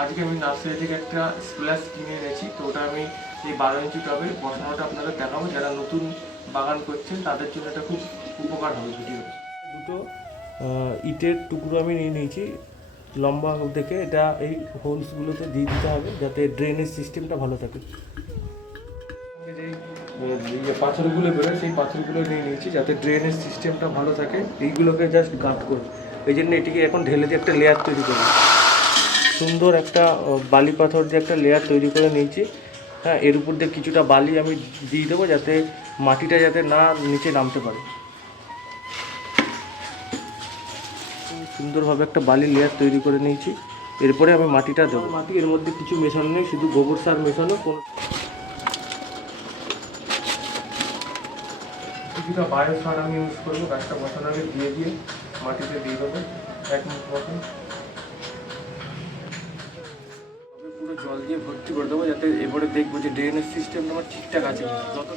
আজকে আমি নার্সারি থেকে একটা স্প্ল্যাশ কিনে এনেছি, তো ওটা আমি এই 12 ইঞ্চি টবে বসানোটা আপনাদের দেখাবো। যারা নতুন বাগান করছেন তাদের জন্য এটা খুব উপকার হবে ভিডিও। দুটো ইটের টুকরো আমি নিয়ে নিয়েছি লম্বা দেখে, এটা এই হোলসগুলোতে দিয়ে দিতে হবে যাতে ড্রেনেজ সিস্টেমটা ভালো থাকে। যে পাথরগুলো বেরোয় সেই পাথরগুলো নিয়ে নিয়েছি যাতে ড্রেনেজ সিস্টেমটা ভালো থাকে। এইগুলোকে জাস্ট গাঁথ করব, এই জন্য এটিকে এখন ঢেলে দিয়ে একটা লেয়ার তৈরি করব। সুন্দর একটা বালি পাথর দিয়ে একটা লেয়ার তৈরি করে নিয়েছি। হ্যাঁ, এর উপর দিয়ে কিছুটা বালি আমি দিয়ে দেবো যাতে মাটিটা যাতে না নিচে নামতে পারে। সুন্দরভাবে একটা বালি লেয়ার তৈরি করে নিয়েছি। এরপরে আমি মাটিটা দেবো। মাটি এর মধ্যে কিছু মেশানো নেই, শুধু গোবর সার মেশানো। কিছুটা বায়ো সার আমি ইউজ করবো, গাছটা বসানোর আগে দিয়ে দিয়ে মাটিতে দিয়ে দেবো 1 মিনিট মতন। পুরো জল দিয়ে ভর্তি করে দেবো যাতে এবারে দেখবো যে ড্রেনেজ সিস্টেমটা আমার ঠিকঠাক আছে। যত